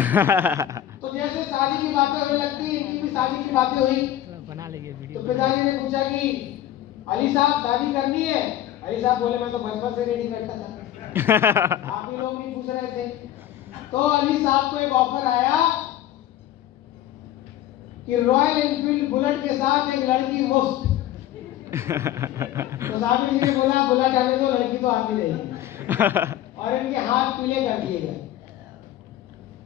तो जैसे शादी की बातें होने लगती, इनकी भी शादी की बातें हुई। बना लेंगे वीडियो। तो पिताजी ने पूछा कि अली साहब शादी करनी है? अली साहब बोले मैं तो बचपन से रेडी बैठा था, आप ही लोग नहीं पूछ रहे थे। तो अली साहब को एक ऑफर आया कि रॉयल एनफील्ड बुलेट के साथ एक लड़की मुफ्त। तो साबिर जी ने बोला बुलेट आने दो, लड़की तो आती रहेगी। और इनके हाथ पीले कर दिए गए।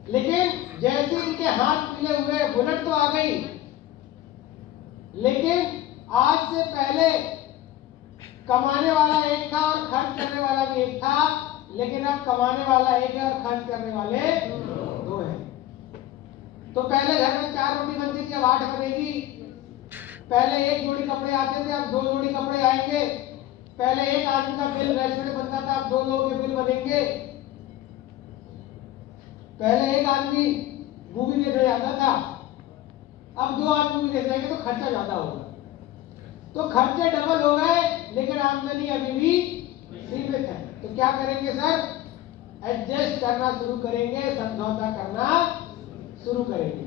लेकिन जैसे इनके हाथ पीले हुए, बुलेट तो आ गई, लेकिन आज से पहले कमाने वाला एक था और खर्च करने वाला भी एक था, लेकिन अब कमाने वाला एक है और खर्च करने वाले दो हैं। तो पहले घर में 4 रोटी बनती थी, अब 8 बनेगी। पहले एक जोड़ी कपड़े आते थे, अब 2 जोड़ी कपड़े आएंगे। पहले एक आदमी का बिल रेस्टोरेंट बनता था, अब 2 लोगों के बिल बनेंगे। पहले एक आदमी मूवी देखने जाता था, अब 2 आदमी मूवी देखने जाएंगे तो खर्चा ज्यादा होगा। तो खर्चे डबल हो गए, लेकिन आमदनी अभी भी सीमित है। तो क्या करेंगे सर? एडजस्ट करना शुरू करेंगे, समझौता करना शुरू करेंगे।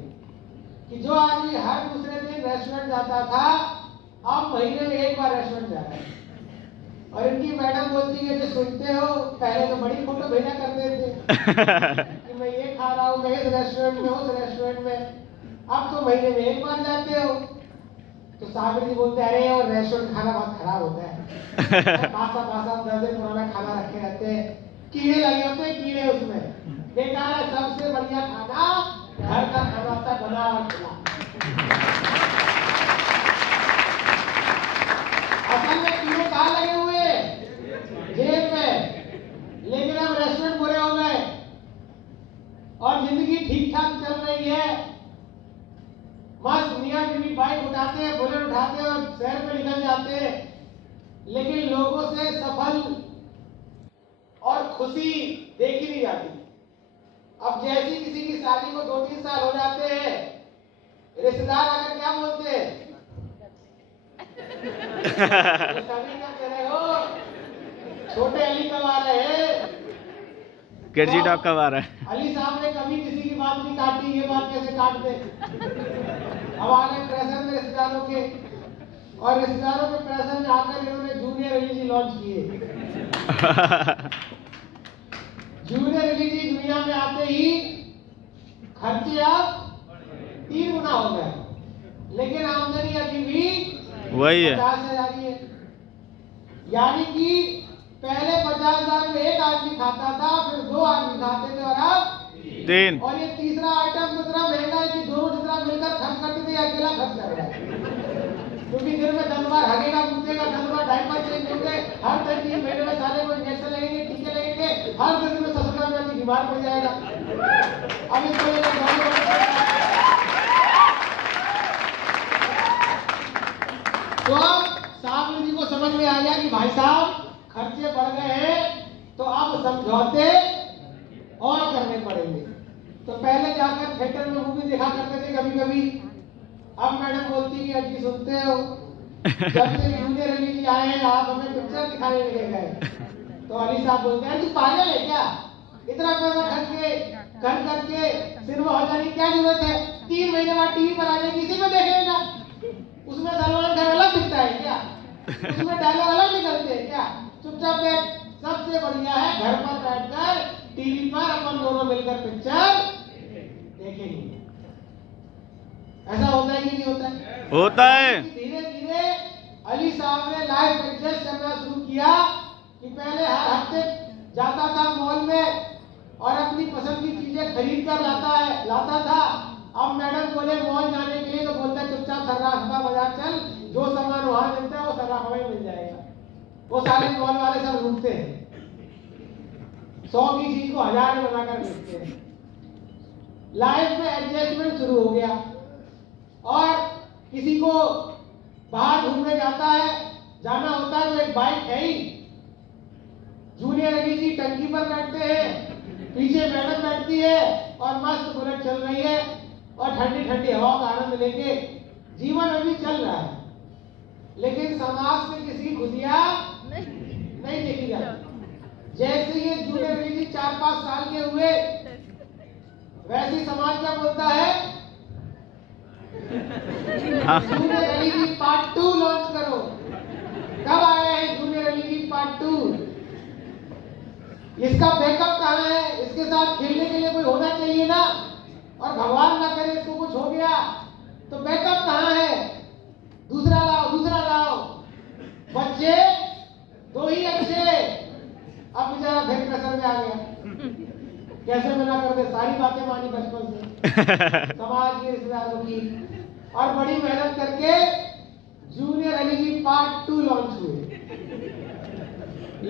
कि जो आदमी हर दूसरे दिन रेस्टोरेंट जाता था, अब महीने में एक बार रेस्टोरेंट जा रहा है। और इनकी मैडम बोलती है जो सुनते हो, पहले तो बड़ी फोटो भेजा करते थे कि मैं ये खा रहा हूँ, मैं इस रेस्टोरेंट में, उस रेस्टोरेंट में। अब तो महीने में एक बार जाते हो। तो साबिर जी बोलते हैं अरे वो रेस्टोरेंट खाना बहुत खराब होता है, पासा पासा 10 दिन पुराना खाना रखे रहते हैं, कीड़े लगे होते हैं, कीड़े उसमें बेकार है। सबसे बढ़िया खाना घर का खाना होता है, बना और खिला। असल में कीड़े कहाँ लगे हुए? जेब में। लेकिन अब रेस्टोरेंट बुरे हो गए और जिंदगी ठीक ठाक चल रही है। मस्त मियां बीवी बाइक उठाते हैं, बुलेट उठाते हैं और शहर पे निकल जाते हैं। लेकिन लोगों से सफल और खुशी देखी नहीं जाती। अब जैसी किसी की शादी को 2-3 साल हो जाते हैं, रिश्तेदार आकर क्या बोलते हैं? शादी क्या कर रहे हो? छोटे अली कब आ रहे हैं? किरजी डॉग कब आ रहा है? अली साहब ने कभी किसी की बात नहीं काटी, ये बात कैसे काट दे? अब आ गए प्रेशर में रिश्तेदारों के, और रिश्तेदारों के प्रेशर में आकर इन्होंने जूनियर एलईडी लॉन्च किए। जूनियर एलईडी दुनिया में आते ही खर्चे अब 3 गुना हो गए, लेकिन आमदनी अभी भी वही है। 50,000 ही है। यानी कि पहले 50,000 में एक आदमी खाता था, फिर 2 आदमी खाते थे, और अब 3। और ये तीसरा आइटम इतना महंगा है कि दोनों जितना मिलकर खर्च करते थे, अकेला खर्च कर रहा है। क्योंकि दिन में 10 बार हगेगा, मुतेगा, 10 बार डायपर चेंज होंगे, हर 3 महीने में साले को इंजेक्शन लगेंगे, टीके लगेंगे, हर दिन में ससुराल में बीमार पड़ जाएगा। अब इसको ये तो अब साबिर जी को समझ में आ गया कि भाई साहब खर्चे बढ़ गए हैं, तो अब समझौते और करने पड़ेंगे। तो पहले जाकर थिएटर में मूवी देखा करते थे कभी कभी। अब मैडम बोलती कि अजी सुनते हो, जब से जूनियर अली जी आए हैं आप हमें पिक्चर दिखाने ले गए। तो अली साहब बोलते हैं तू पागल है क्या? इतना पैसा खर्च करके सिनेमा हॉल जाने की क्या जरूरत है? 3 महीने बाद टीवी पर आ जाएगी, इसी में देखेगा। उसमें सलमान खान अलग दिखता है क्या? उसमें डायलॉग अलग निकलते हैं क्या? चुपचाप बैठ। सबसे बढ़िया है घर पर बैठकर टीवी पर अपन दोनों मिलकर पिक्चर देखेंगे। ऐसा होता है कि नहीं होता है? होता है। धीरे धीरे अली साहब ने लाइफ एडजस्ट करना शुरू किया कि पहले हर हफ्ते जाता था मॉल में और अपनी पसंद की चीजें खरीद कर लाता था। अब मैडम बोले मॉल जाने के लिए, तो बोलता चुपचाप सर्राफा बाजार चल, जो सामान वहां मिलता है वो सर्राफा में मिल जाएगा। वो सारे मॉल वाले सब लूटते हैं, 100 की चीज को 1000 में बनाकर बेचते हैं। लाइफ में एडजस्टमेंट शुरू हो गया। और किसी को बाहर घूमने जाना होता है तो एक बाइक है ही। जूनियर अली जी टंकी पर बैठते हैं, पीछे मैडम बैठती है और मस्त बुलेट चल रही है और ठंडी ठंडी हवा का आनंद लेके जीवन अभी चल रहा है। लेकिन समाज में किसी खुशियां नहीं देखी जाती। जैसे ये जूनियर अली जी 4-5 साल के हुए, वैसे समाज क्या बोलता है? हाँ जूनियर एलईडी पार्ट 2 लॉन्च करो। कब आया है जूनियर एलईडी पार्ट 2? इसका बैकअप कहाँ है? इसके साथ खेलने के लिए कोई होना चाहिए ना। और भगवान ना करे इसको कुछ हो गया तो बैकअप कहाँ है? दूसरा लाओ, दूसरा लाओ। बच्चे दो ही अच्छे। अब बेचारा फिर प्रेशर में आ गया। कैसे मना कर दे? सारी बातें मानी बचपन से समाज के रिश्तेदारों की, और बड़ी मेहनत करके जूनियर एलईडी पार्ट 2 लॉन्च हुए।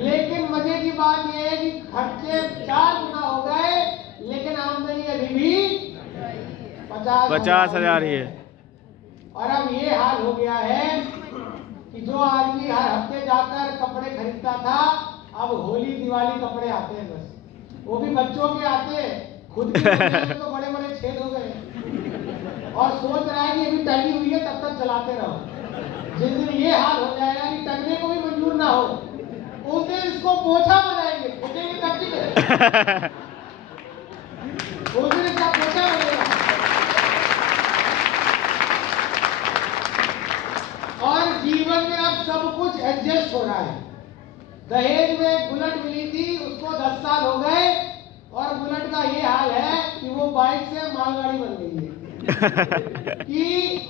लेकिन मजे की बात यह है कि खर्चे 4 गुना हो गए, लेकिन आमदनी अभी भी 50,000 ही है। और अब ये हाल हो गया है कि जो आदमी हर हफ्ते जाकर कपड़े खरीदता था, अब होली दिवाली कपड़े आते हैं बस। वो भी बच्चों के आते हैं, खुद के में तो बड़े बड़े छेद हो गए। और सोच रहा है कि अभी टंगी हुई है तब तक चलाते रहो। जिस दिन ये हाल हो जाएगा कि टंगने को भी मंजूर ना हो, उस दिन इसको पोछा बनाएंगे। पोछेंगे तब भी उस दिन इसका पोछा बनेगा। और जीवन में अब सब कुछ एडजस्ट हो रहा है। दहेज में बुलेट मिली थी, उसको 10 साल हो गए, और बुलेट का ये हाल है कि वो बाइक से मालगाड़ी बन गई है कि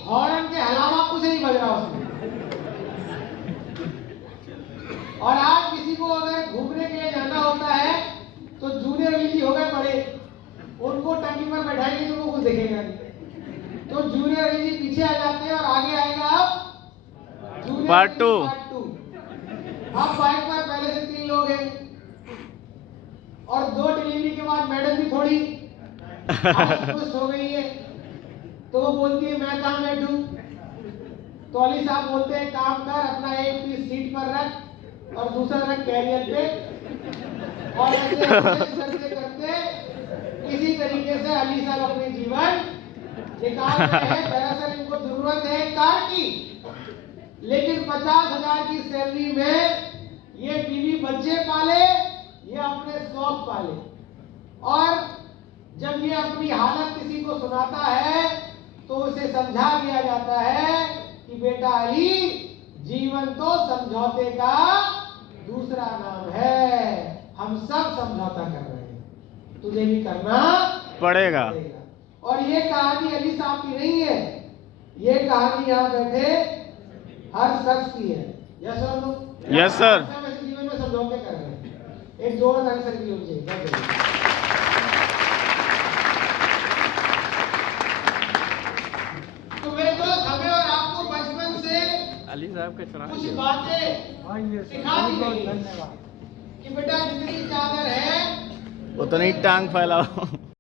हॉर्न के अलावा कुछ नहीं बज रहा उसमें। और आज किसी को अगर घूमने के लिए जाना होता है तो जूनियर एलईडी हो गए बड़े, उनको टंकी पर बैठाएंगे तो वो कुछ दिखेगा नहीं। तो जूनियर एलईडी पीछे आ जाते हैं और आगे आएगा अब जूनियर पार्ट 2। अब बाइक पर पहले से 3 लोग हैं, और 2 डिलीवरी के बाद मैडम भी थोड़ी खुश हो गई है। तो वो बोलती है मैं कहाँ बैठूं? तो अली साहब बोलते हैं काम कर, अपना एक पीस सीट पर रख और दूसरा रख कैरियर पे। और ऐसे करते करते इसी तरीके से अली साहब अपने जीवन निकाल रहे हैं। दरअसल इनको जरूरत है कार की, लेकिन 50,000 की सैलरी में ये बीवी बच्चे पाले, ये अपने शौक पाले। और जब ये अपनी हालत किसी को सुनाता है तो उसे समझा दिया जाता है कि बेटा अली, जीवन तो समझौते का दूसरा नाम है। हम सब समझौता कर रहे हैं, तुझे भी करना पड़ेगा। और ये कहानी अली साहब की नहीं है, ये कहानी यहाँ बैठे हर शख्स की है। Yes sir, yes sir. जीवन में समझौते कर रहे हैं। एक जोरदार आंसर की होनी चाहिए। तो मेरे दोस्त, हमें और आपको बचपन से अली साहब के कुछ बातें सिखा दी गई कि बेटा जितनी चादर है उतनी टांग फैलाओ।